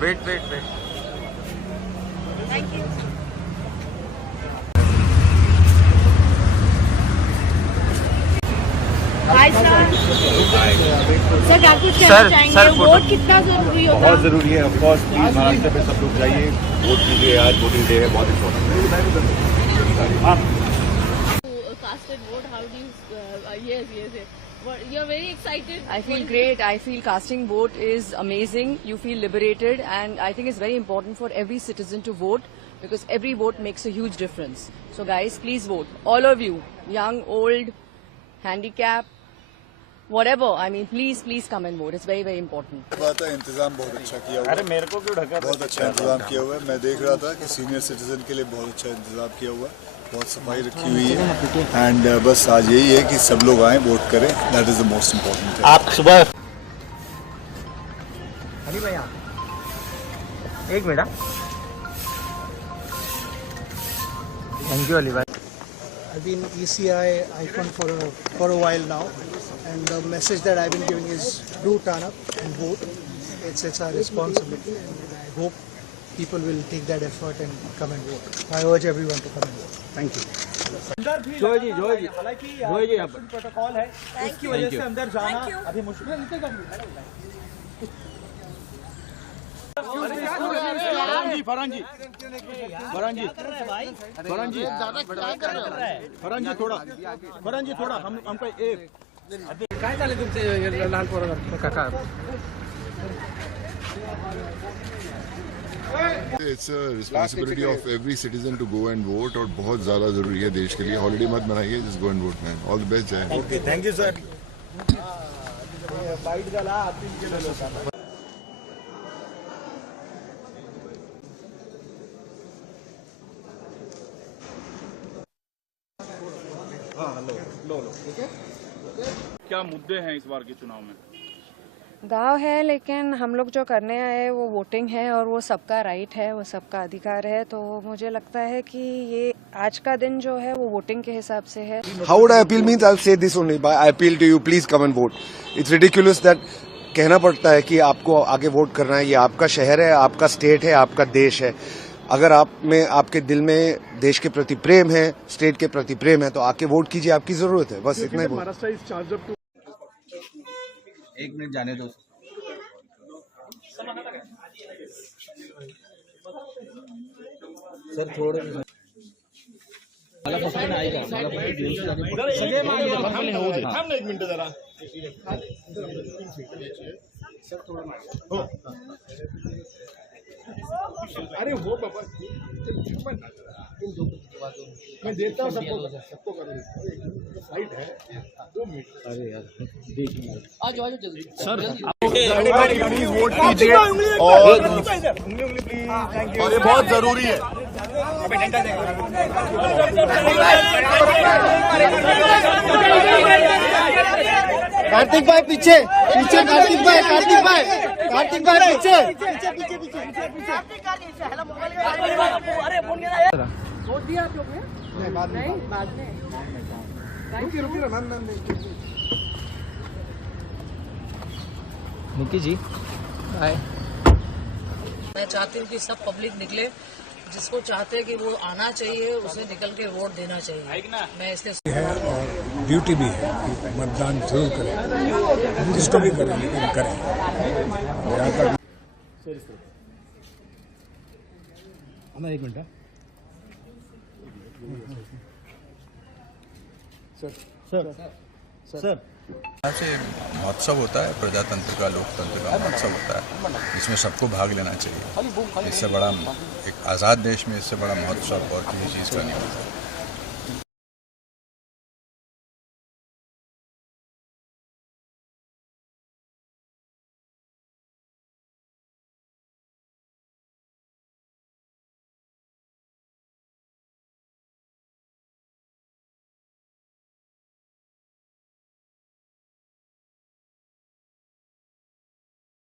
Wait thank you. Hi sir, आप कुछ कहना चाहेंगे? वोट कितना जरूरी होगा? बहुत जरूरी है। ऑफ कोर्स प्लीज महाराष्ट्र में सब लोग जाइए, वोट कीजिए। आज वोटिंग डे है, बहुत इम्पोर्टेंट है। Casted vote, how do you? Yes. You're very excited. I feel great. I feel casting vote is amazing. You feel liberated, and I think it's very important for every citizen to vote because every vote makes a huge difference. So guys, please vote. All of you, young, old, handicapped, whatever. I mean, please come and vote. It's very important. बात है, इंतजाम बहुत अच्छा किया हुआ है। अरे मेरे को क्यों ढका? बहुत अच्छा इंतजाम किया हुआ है। मैं देख रहा था कि सीनियर सिटीजन के लिए बहुत अच्छा इंतजाम किया हुआ है, बहुत सफाई रखी हुई है। एंड बस आज यही है कि सब लोग आए, वोट करें। That is the most important. आप सुबह हरी भैया एक मिनट। थैंक यू अली भाई। I've been ECI icon for a while now, and the message that I've been giving is do turn up and vote. It's our responsibility, and I hope people will take that effort and come and vote. I urge everyone to come and vote. Thank you. जोय जी हालांकि protocol है, उसकी वजह से अंदर जाना अभी मुश्किल है। फरांजी थोड़ा हमको एक काय झालं तुमचे लहान पोरं काका? It's a responsibility of every citizen to go and vote और बहुत ज़्यादा ज़रूरी है देश के लिए। हॉलीडे मत बनाइए, just go and vote man. All the best, Jai. Okay, thank you sir. Bite झाला, अपील केलं लोकांना। क्या मुद्दे हैं इस बार के चुनाव में? गांव है, लेकिन हम लोग जो करने आए वो वोटिंग है और वो सबका राइट है, वो सबका अधिकार है। तो मुझे लगता है कि ये आज का दिन जो है वो वोटिंग के हिसाब से है। How would I appeal means I'll say this only. I appeal to you, please come and vote. It's ridiculous that कहना पड़ता है कि आपको आगे वोट करना है। ये आपका शहर है, आपका स्टेट है, आपका देश है। अगर आप में आपके दिल में देश के प्रति प्रेम है, स्टेट के प्रति प्रेम है, तो आके वोट कीजिए, आपकी जरूरत है। बस इतना ही। एक मिनट जाने दो। सर थोड़े मला फक्त नाही का मला फक्त सगळे थांब ना एक मिनिट जरा। सर थोडं हो। अरे हो बाबा, मैं देता हूँ सबको साइड है 2 मिनट। अरे यार आज जल्दी सर वोट कीजिए और ये बहुत जरूरी है। कार्तिक भाई पीछे कार्तिक भाई पीछे। वोट दिया आप लोग ने? नहीं, बाद में। रुकिए मैम। निकी जी बाय। मैं चाहती हूँ कि सब पब्लिक निकले, जिसको चाहते हैं कि वो आना चाहिए उसे निकल के वोट देना चाहिए। मैं इसलिए और ड्यूटी भी है कि मतदान जरूर करें, जिसको भी करें लेकिन करें। हमारा एक मिनट सर से महोत्सव होता है, प्रजातंत्र का, लोकतंत्र का महोत्सव होता है, इसमें सबको भाग लेना चाहिए। इससे बड़ा एक आज़ाद देश में इससे बड़ा महोत्सव और किसी चीज़ का नहीं होता।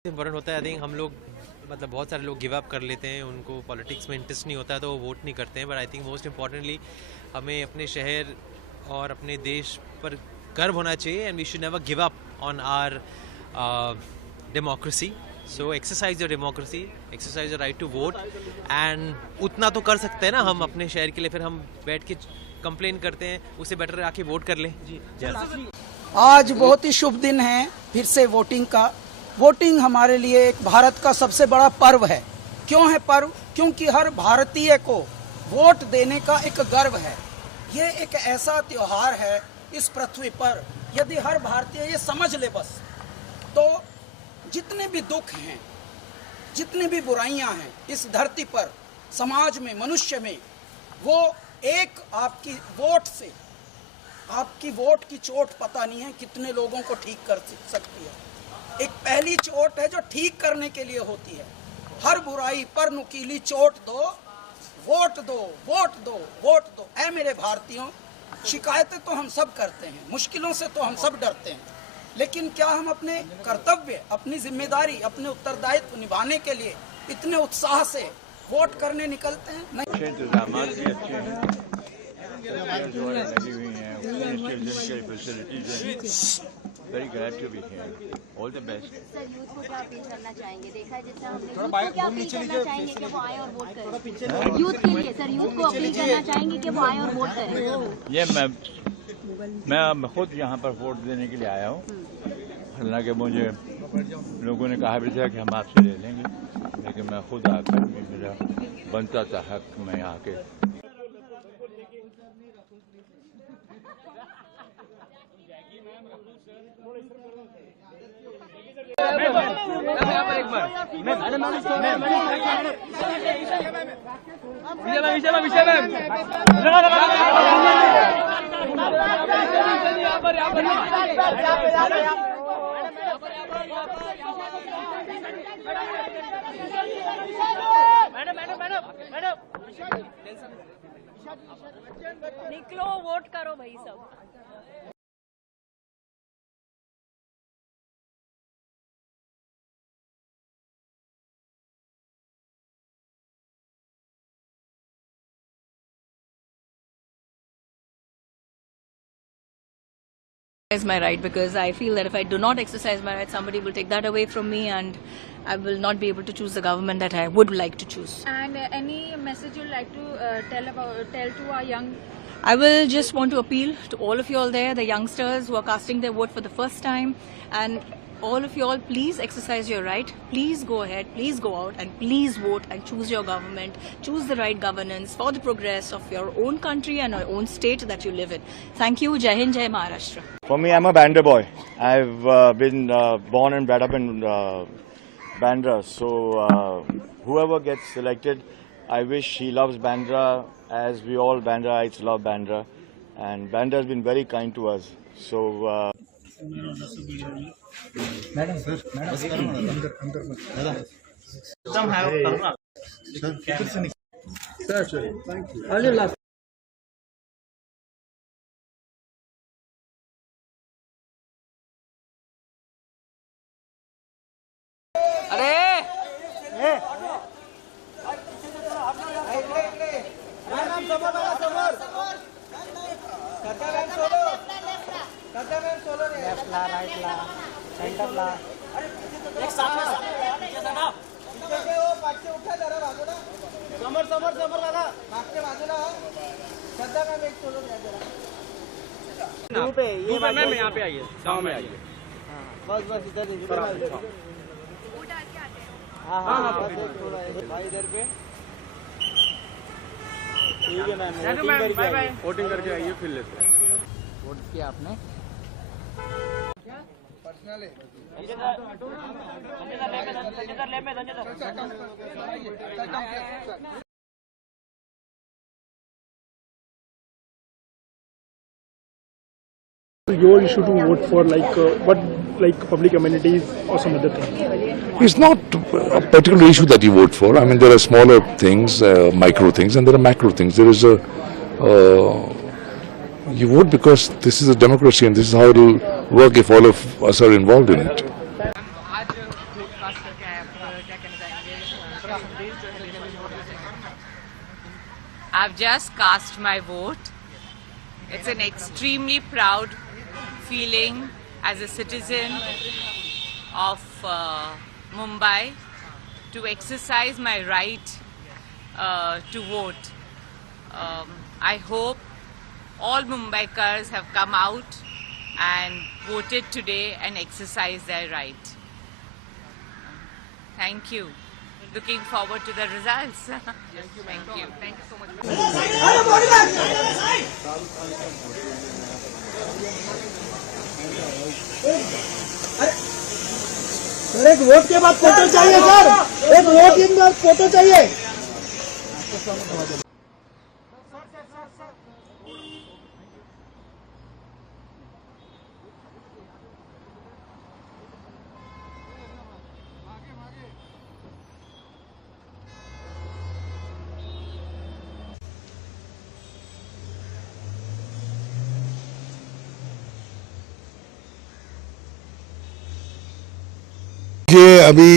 इम्पोर्टेंट होता है। आई थिंक हम लोग मतलब बहुत सारे लोग गिव अप कर लेते हैं, उनको पॉलिटिक्स में इंटरेस्ट नहीं होता है तो वो वोट नहीं करते हैं। But I think most importantly हमें अपने शहर और अपने देश पर गर्व होना चाहिए and we should never give up on our democracy so exercise your democracy, exercise your right to vote, and उतना तो कर सकते हैं ना हम अपने शहर के लिए, फिर हम बैठ के कंप्लेन करते हैं, उससे बेटर आके वोट कर लें। जी आज बहुत ही शुभ दिन है फिर से वोटिंग का। वोटिंग हमारे लिए एक भारत का सबसे बड़ा पर्व है। क्यों है पर्व? क्योंकि हर भारतीय को वोट देने का एक गर्व है। ये एक ऐसा त्योहार है इस पृथ्वी पर, यदि हर भारतीय ये समझ ले बस, तो जितने भी दुख हैं, जितनी भी बुराइयां हैं इस धरती पर, समाज में, मनुष्य में, वो एक आपकी वोट से, आपकी वोट की चोट पता नहीं है कितने लोगों को ठीक कर सकती है। एक पहली चोट है जो ठीक करने के लिए होती है। हर बुराई पर नुकीली चोट दो, वोट दो, वोट दो, वोट दो। ऐ मेरे भारतीयों, शिकायतें तो हम सब करते हैं, मुश्किलों से तो हम सब डरते हैं, लेकिन क्या हम अपने कर्तव्य, अपनी जिम्मेदारी, अपने उत्तरदायित्व निभाने के लिए इतने उत्साह से वोट करने निकलते हैं? नहीं। इंतजामात भी अच्छे हैं, लगी हुई हैं, very glad to be here, all the best. Sir, youth को क्या अपील करना चाहेंगे? देखा है जितना हमने, यूथ को क्या अपील करना चाहेंगे कि वो आए और वोट करें? यूथ के लिए सर, यूथ को अपील करना चाहेंगे कि वो आए और वोट करें? ये मैं खुद यहाँ पर वोट देने के लिए आया हूँ। हालांकि मुझे लोगों ने कहा भी था कि हम आपसे ले लेंगे, लेकिन मैं खुद आकर मेरा बनता था हक, मैं यहाँ के निकलो, वोट करो भाई सब। My right, because I feel that if I do not exercise my right, somebody will take that away from me, and I will not be able to choose the government that I would like to choose. And any message you'd like to tell to our young? I will just want to appeal to all of you all there, the youngsters who are casting their vote for the first time, and all of you all, please exercise your right. Please go ahead, please go out and please vote and choose your government, choose the right governance for the progress of your own country and your own state that you live in. Thank you. Jai Hind, Jai Maharashtra. For me, I'm a Bandra boy. I've been born and bred up in Bandra. So whoever gets selected, I wish he loves Bandra as we all Bandraites love Bandra. And Bandra has been very kind to us. So... madam sir, अंदर ma'am यहाँ पे आइए, गाँव में आइए, बस बस इधर हाँ इधर पे ठीक है मैम, बाय बाय। वोटिंग करके आइए, फिर लेते हैं। वोट किया आपने? Your issue to vote for, like public amenities or some other thing? It's not a particular issue that you vote for. I mean, there are smaller things, micro things, and there are macro things. There is a you vote because this is a democracy, and this is how it will work if all of us are involved in it. I've just cast my vote. It's an extremely proud feeling as a citizen of Mumbai to exercise my right to vote. I hope all Mumbaikars have come out and voted today and exercised their right. Thank you. Looking forward to the results. Thank you. Thank you so much. Sir एक vote के बाद photo चाहिए sir, एक vote के बाद photo चाहिए। ये अभी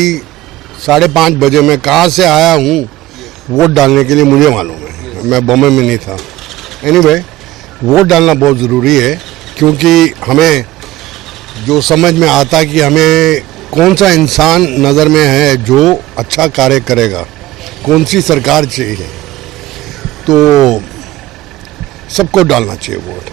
5:30 बजे मैं कहाँ से आया हूँ वोट डालने के लिए मुझे मालूम है, मैं बॉम्बे में नहीं था। एनीवे, वोट डालना बहुत ज़रूरी है क्योंकि हमें जो समझ में आता कि हमें कौन सा इंसान नज़र में है जो अच्छा कार्य करेगा, कौन सी सरकार चाहिए, तो सबको डालना चाहिए वोट।